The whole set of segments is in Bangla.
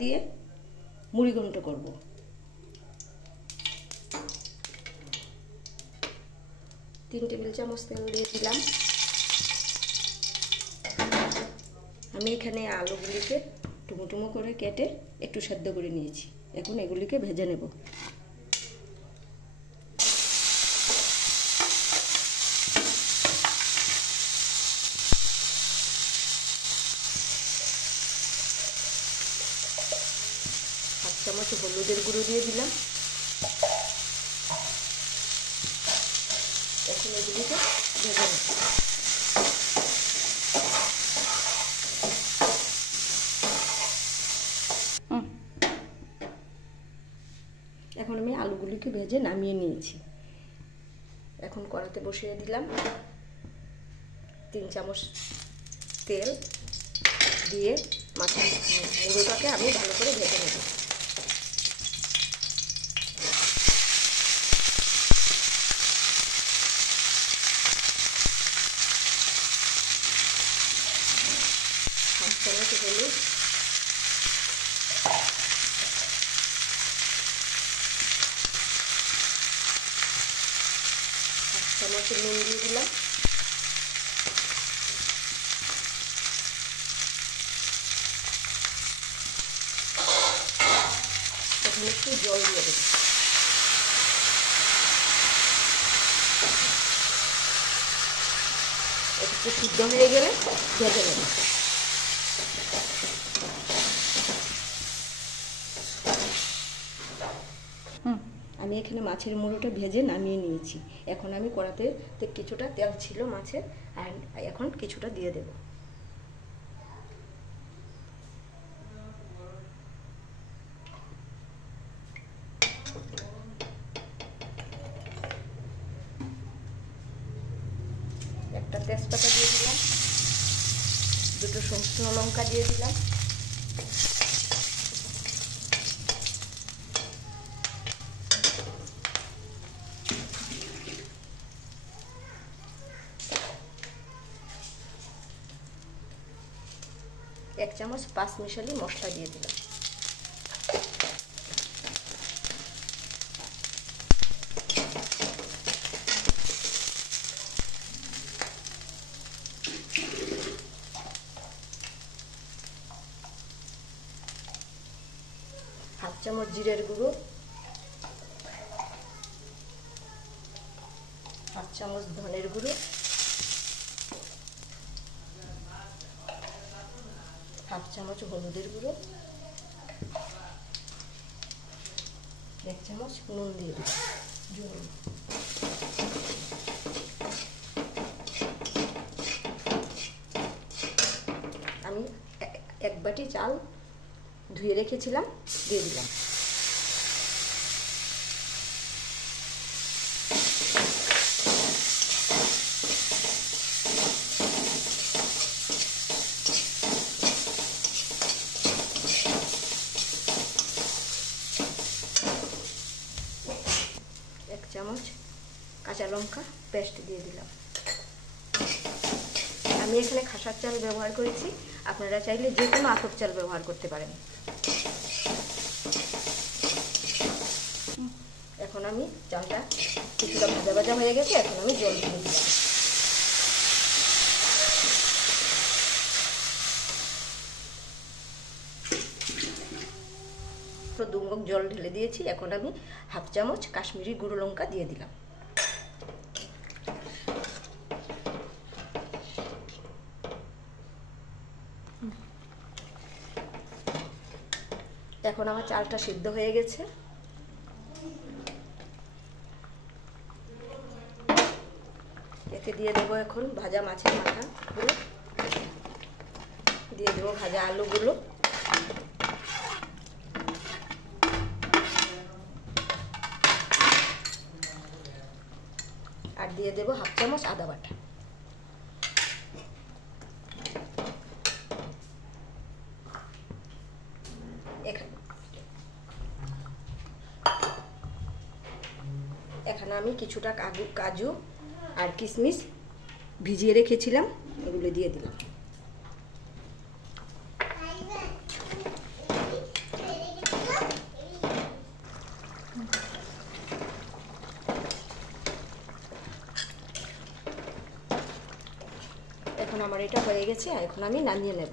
দিয়ে মুড়ি ঘন্ট করব। 3 টেবিল চামচ তেল দিয়ে দিলাম। আমি এখানে আলুগুলিকে টুমো টুমো করে কেটে একটু সেদ্ধ করে নিয়েছি। এখন এগুলিকে ভেজে নেব। হাফ চামচ হলুদের গুঁড়ো দিয়ে দিলাম। এখন এগুলিকে ভেজে নেব। এখন আমি আলুগুলিকে ভেজে নামিয়ে নিয়েছি। এখন কড়াতে বসিয়ে দিলাম। 3 চামচ তেল দিয়ে মাছের মুড়োটাকে আমি ভালো করে ভেজে নেব। হাফ চামচ হলুদ, চামচ নুন দিয়ে দিলাম। এখন একটু জল দিয়ে দেব। একটু সিদ্ধ হয়ে গেলে ভেজে নেব। আমি এখানে মাছের মুড়োটা ভেজে নামিয়ে নিয়েছি। এখন আমি কড়াতে কিছুটা তেল ছিল মাছের, আর এখন কিছুটা দিয়ে দেব। একটা তেজপাতা দিয়ে দিলাম, 2টো শুকনো লঙ্কা দিয়ে দিলাম, এক চামচ 5 মিশালি মশলা দিয়ে দিলাম। হাফ চামচ জিরের গুঁড়ো, হাফ চামচ ধনের গুঁড়ো, হাফ চামচ হলুদের গুঁড়ো, 1 চামচ নুন দিয়ে দিলাম। আমি 1 বাটি চাল ধুয়ে রেখেছিলাম, দিয়ে দিলাম। এক চামচ কাঁচা লঙ্কা পেস্ট দিয়ে দিলাম। আমি এখানে খাসার চাল ব্যবহার করেছি, আপনারা চাইলে যে কোনো আতপ চাল ব্যবহার করতে পারেন। এখন আমি চালটা কিছুটা ভাজা ভাজা হয়ে গেছে, এখন আমি জল দিয়ে দিলাম। 2 মগ জল ঢেলে দিয়েছি। এখন আমি হাফ চামচ কাশ্মীরি গুঁড়ো লঙ্কা দিয়ে দিলাম। এখন আমার চালটা সিদ্ধ হয়ে গেছে। এতে দিয়ে দেবো এখন ভাজা মাছের মাথাগুলো, দিয়ে দেবো ভাজা আলুগুলো, আর দিয়ে দেবো হাফ চামচ আদা বাটা। এখানে আমি কিছুটা কাজু আর কিশমিশ ভিজিয়ে রেখেছিলাম, এগুলো দিয়ে দিলাম। তরকারিটা হয়ে গেছে, এখন আমি নামিয়ে নেব।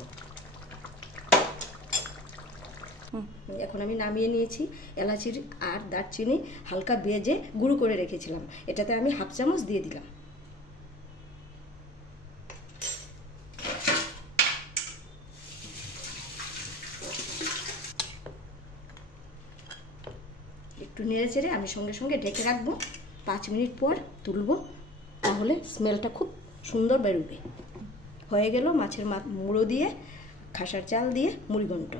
এখন আমি নামিয়ে নিয়েছি। এলাচির আর দারচিনি হালকা ভেজে গুঁড়ো করে রেখেছিলাম, এটাতে আমি 1/2 চামচ দিয়ে দিলাম। একটু নেড়ে চেড়ে আমি সঙ্গে সঙ্গে ঢেকে রাখবো। 5 মিনিট পর তুলবো, তাহলে স্মেলটা খুব সুন্দর বেরোবে। হয়ে গেল মাছের মুড়ো দিয়ে খাসার চাল দিয়ে মুড়িঘণ্ট।